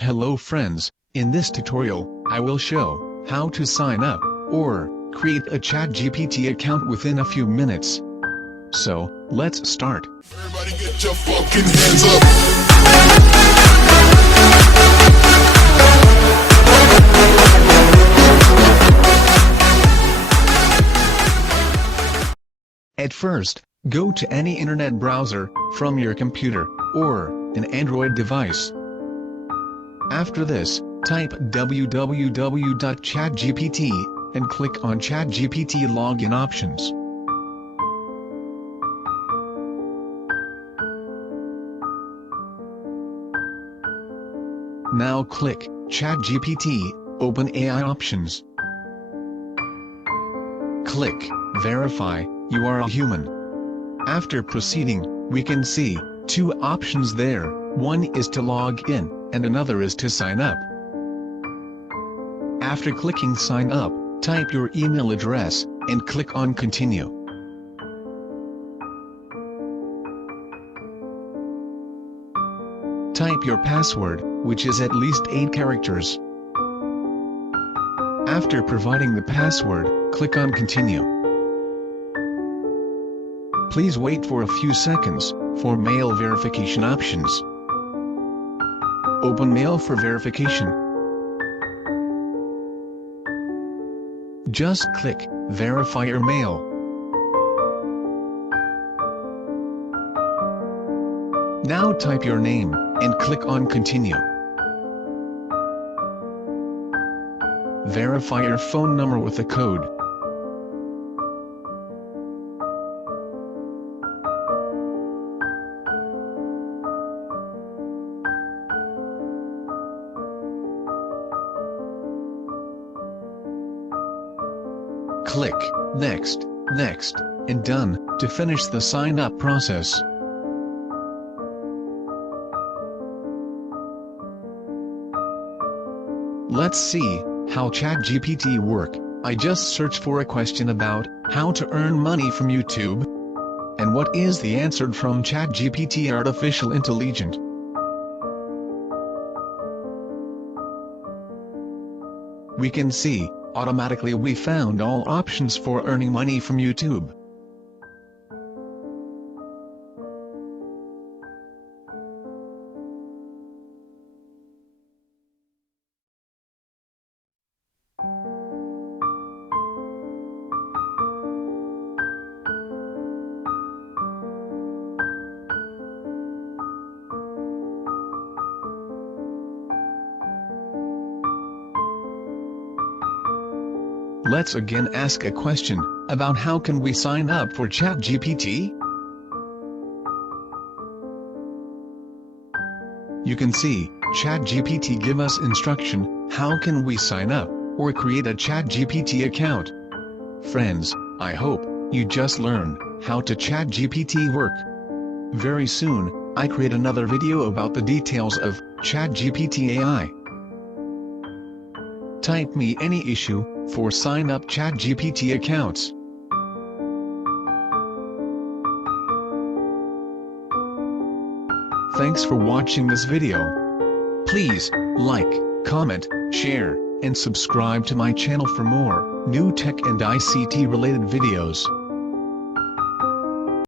Hello friends, in this tutorial, I will show how to sign up or create a ChatGPT account within a few minutes. So, let's start. Everybody get your fucking hands up. At first, go to any internet browser from your computer or an Android device. After this, type www.chatgpt and click on ChatGPT login options. Now click ChatGPT, open AI options. Click Verify, you are a human. After proceeding, we can see two options there, one is to log in, and another is to sign up. After clicking sign up, type your email address, and click on continue. Type your password, which is at least 8 characters. After providing the password, click on continue. Please wait for a few seconds for mail verification options. Open mail for verification. Just click Verify your mail. Now type your name and click on Continue. Verify your phone number with a code. Click Next, and Done to finish the sign-up process. Let's see how ChatGPT work. I just searched for a question about how to earn money from YouTube. And what is the answer from ChatGPT Artificial Intelligent? We can see, automatically we found all options for earning money from YouTube. Let's again ask a question about how can we sign up for ChatGPT? You can see, ChatGPT give us instruction, how can we sign up, or create a ChatGPT account. Friends, I hope you just learned how to ChatGPT work. Very soon, I create another video about the details of ChatGPT AI. Type me any issue for sign up ChatGPT accounts. Thanks for watching this video. Please like, comment, share, and subscribe to my channel for more new tech and ICT related videos.